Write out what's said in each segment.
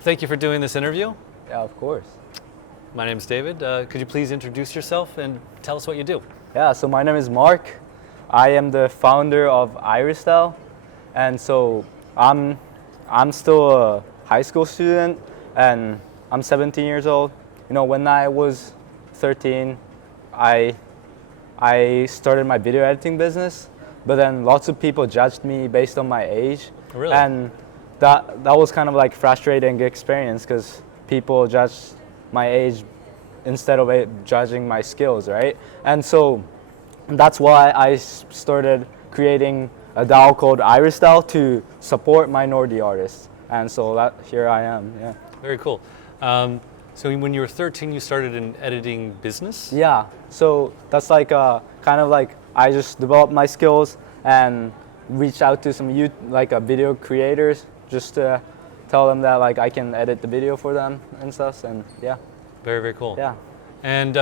Thank you for doing this interview. Yeah, of course. My name is David. Could you please introduce yourself and tell us what you do? Yeah, so my name is Mark. I am the founder of IrisDAO, and so I'm still a high school student, and I'm 17 years old. You know, when I was 13, I started my video editing business, but then lots of people judged me based on my age. Really? And that was kind of like frustrating experience because people judged my age instead of judging my skills, right? And so that's why I started creating a DAO called IrisDAO to support minority artists. And so here I am, yeah. Very cool. So when you were 13, you started an editing business? Yeah, so that's like kind of like I just developed my skills and reached out to some video creators just to tell them that like I can edit the video for them and stuff, and yeah. Very, very cool. Yeah. And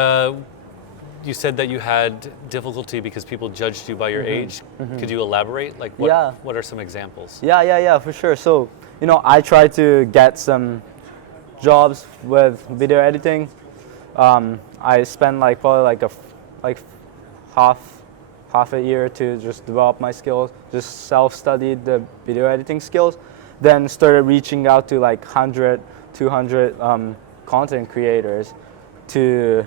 you said that you had difficulty because people judged you by your age. Could you elaborate? Like what are some examples? Yeah, for sure. So, you know, I tried to get some jobs with video editing. I spent probably half a year to just develop my skills, just self-studied the video editing skills, then started reaching out to 100, 200 content creators to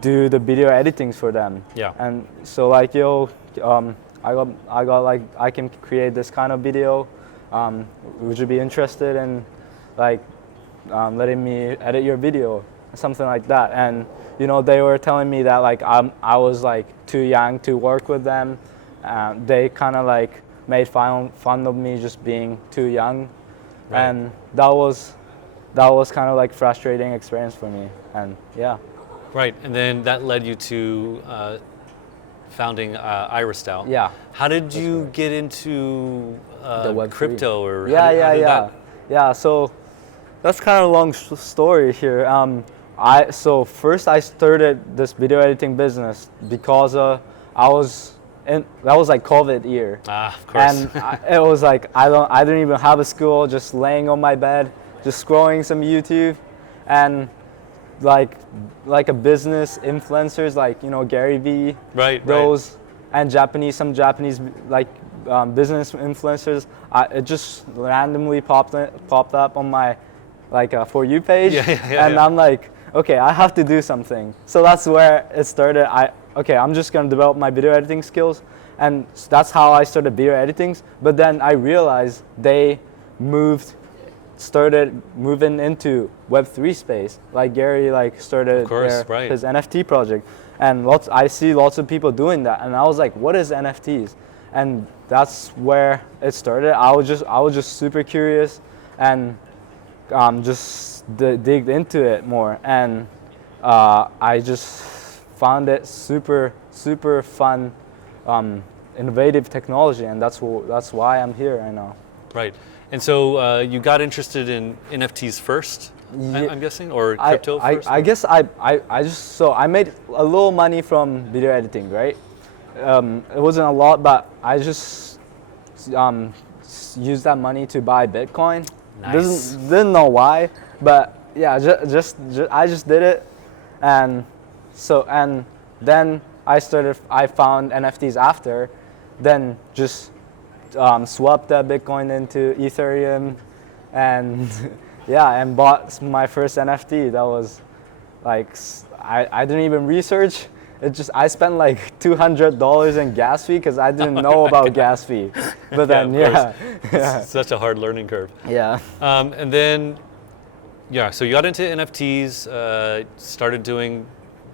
do the video editings for them. Yeah. And so I got I can create this kind of video. Would you be interested in letting me edit your video? Something like that. And you know, they were telling me that I was too young to work with them. They kind of made fun of me just being too young. Right. And that was kind of frustrating experience for me. And yeah. Right, and then that led you to founding IrisDAO. Yeah. How did you get into the Web3. crypto? Or Yeah, so that's kind of a long story here. So first I started this video editing business because that was COVID year. Ah, of course. And it was I didn't even have a school, just laying on my bed, just scrolling some YouTube, and like a business influencers Gary Vee, right, and some Japanese business influencers. It just randomly popped up on my For You page, and I'm like, okay, I have to do something. So that's where it started. I'm just gonna develop my video editing skills, and that's how I started video editing. But then I realized they started moving into Web3 space. Gary started his NFT project, and I see lots of people doing that, and I was like, what is NFTs? And that's where it started. I was just super curious, and just dig into it more, and I just found it super fun, innovative technology, and that's why I'm here right now. Right. And so you got interested in NFTs first, I'm guessing, or crypto first? I guess I made a little money from video editing, right? It wasn't a lot, but I just used that money to buy Bitcoin. Nice. Didn't know why, but yeah, I just did it, and then I found NFTs after, then just swapped that Bitcoin into Ethereum, and and bought my first NFT. That was I didn't even research. I spent $200 in gas fee because I didn't know about gas fee. But then It's such a hard learning curve. Yeah. And then so you got into NFTs, started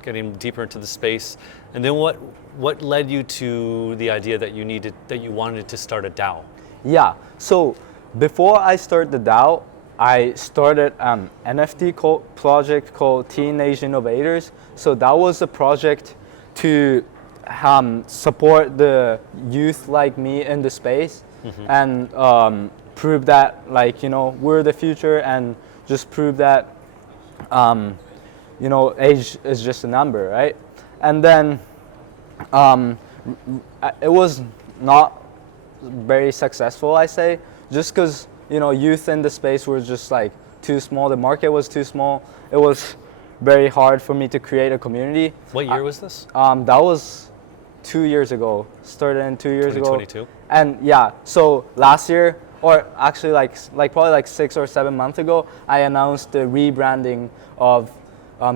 getting deeper into the space, and then what led you to the idea that you wanted to start a DAO? Yeah. So before I started the DAO, I started an NFT project called Teenage Innovators. So that was a project to support the youth like me in the space, and prove that we're the future, and just prove that age is just a number, right? And then it was not very successful, I say, just because youth in the space were just like too small. The market was too small. It was very hard for me to create a community. What year was this? That was 2 years ago. Started in 2 years ago. 2022. And yeah, so last year, or actually like probably like 6 or 7 months ago, I announced the rebranding of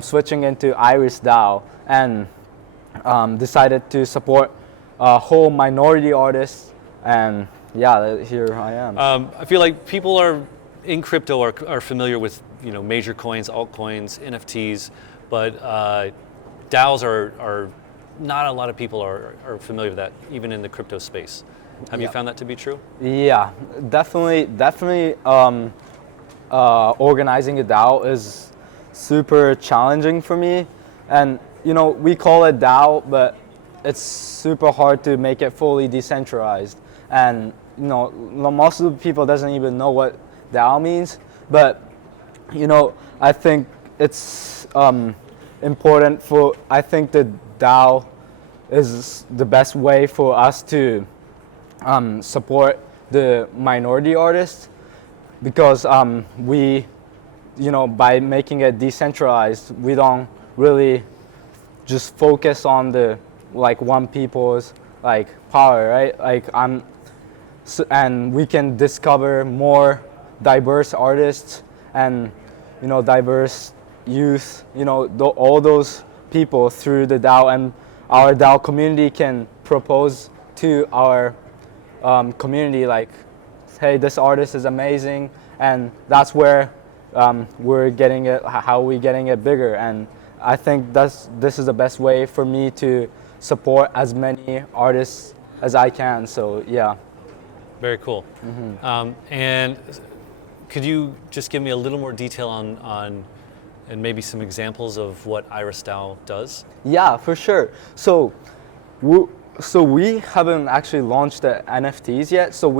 switching into IrisDAO, and decided to support whole minority artists. And yeah, here I am. I feel like people in crypto are familiar with major coins, altcoins, NFTs, but DAOs are not a lot of people are familiar with that, even in the crypto space. Have you found that to be true? Yeah, definitely. Organizing a DAO is super challenging for me, and we call it DAO, but it's super hard to make it fully decentralized. And most of the people doesn't even know what DAO means, but I think it's important for. I think the DAO is the best way for us to support the minority artists, because we, by making it decentralized, we don't really just focus on the one people's power, right? And we can discover more diverse artists and diverse youth, all those people through the DAO, and our DAO community can propose to our community hey, this artist is amazing, and that's where we're getting it, how we're getting it bigger. And I think this is the best way for me to support as many artists as I can. So yeah. Very cool. Mm-hmm. And could you just give me a little more detail on and maybe some examples of what IrisDAO does? Yeah, for sure. So we haven't actually launched the NFTs yet, so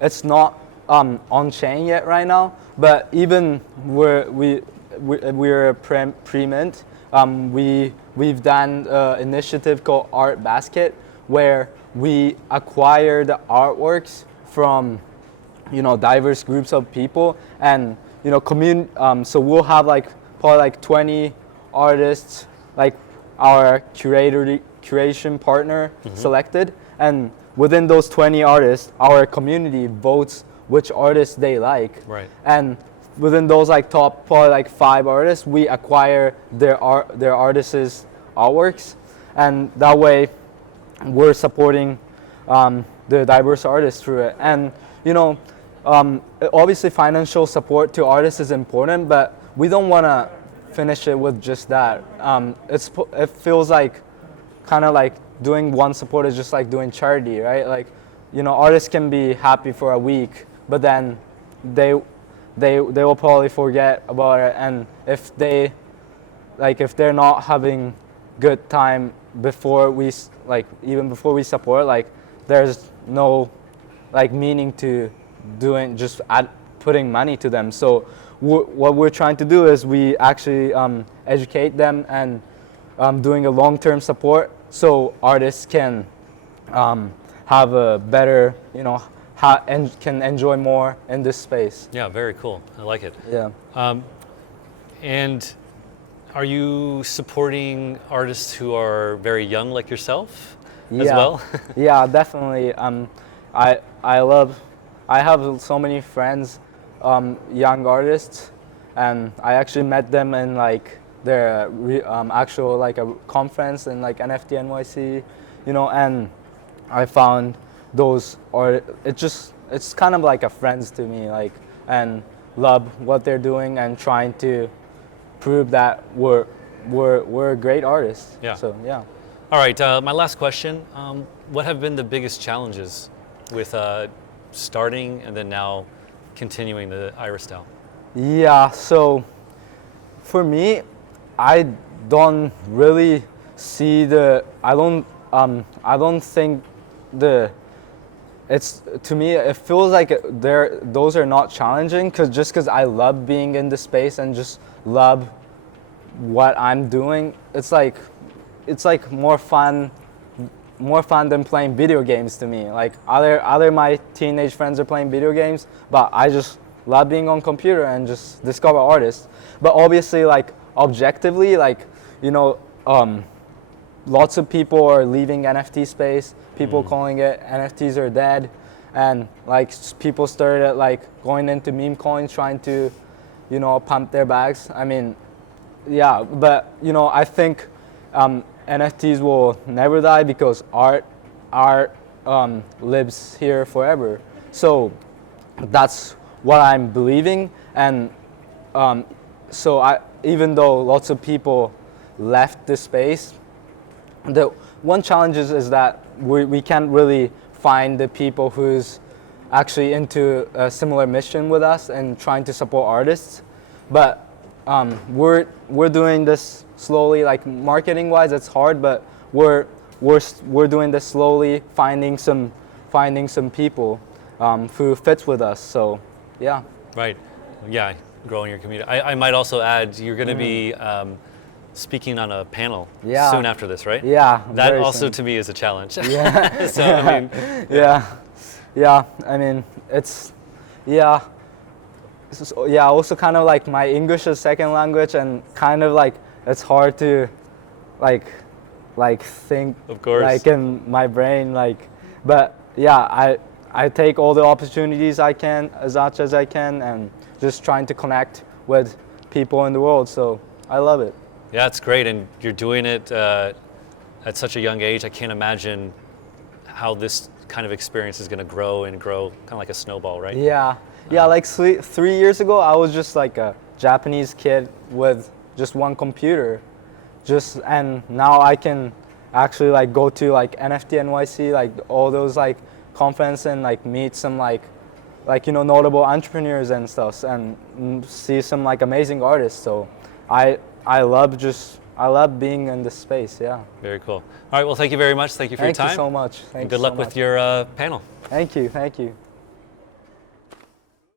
it's not on chain yet right now. But even we're pre-mint. We've done an initiative called Art Basket, where we acquire the artworks from diverse groups of people, and so we'll have probably 20 artists, our curation partner selected, and within those 20 artists, our community votes which artists they like. Right. And within those top probably 5 artists, we acquire their artists' artworks, and that way we're supporting the diverse artists through it. And obviously financial support to artists is important, but we don't want to finish it with just that. It feels kind of doing one support is just like doing charity, right? Artists can be happy for a week, but then they will probably forget about it. And if they're not having good time before we even before we support, there's no meaning to putting money to them. So what we're trying to do is we actually educate them and doing a long-term support, so artists can have a better, and can enjoy more in this space. Yeah, very cool. I like it. Yeah. And are you supporting artists who are very young, like yourself, as well? Yeah, definitely. I have so many friends, young artists, and I actually met them in their actual a conference in NFT NYC, and I found those it's kind of like a friends to me, and love what they're doing and trying to prove that we're great artists. Yeah. So yeah. All right. My last question: what have been the biggest challenges with starting and then now continuing the IrisDAO? Yeah. So for me, I don't really see I don't think it's, to me, it feels like those are not challenging, because I love being in the space and just love what I'm doing. It's more fun more fun than playing video games to me. Like other my teenage friends are playing video games, but I just love being on computer and just discover artists. But obviously, like objectively, like lots of people are leaving NFT space. People calling it NFTs are dead, and like people started like going into meme coins, trying to, pump their bags. I mean, yeah, but I think NFTs will never die because art lives here forever. So that's what I'm believing, and so even though lots of people left the space, the one challenge is that we can't really find the people who's actually into a similar mission with us and trying to support artists. But we're doing this slowly, like marketing wise it's hard, but we're doing this slowly, finding some people who fits with us. So yeah. Right. Yeah, growing your community. I might also add, you're going to be speaking on a panel soon after this, right? Yeah. That also soon. To me is a challenge. Yeah. So I mean, yeah. I mean, it's also kind of like my English is second language, and kind of like it's hard to like think, of course, like in my brain, like, but yeah, I take all the opportunities I can, as much as I can, and just trying to connect with people in the world. So I love it. Yeah, it's great, and you're doing it at such a young age. I can't imagine how this kind of experience is going to grow, kind of like a snowball, right? Yeah, like 3 years ago, I was just like a Japanese kid with just one computer, and now I can actually like go to like NFT NYC, like all those like conference, and like meet some like notable entrepreneurs and stuff, and see some like amazing artists. So I love being in this space. Yeah. Very cool. All right. Well, thank you very much. Thank you for your time. Thank you so much. Good luck with your panel. Thank you.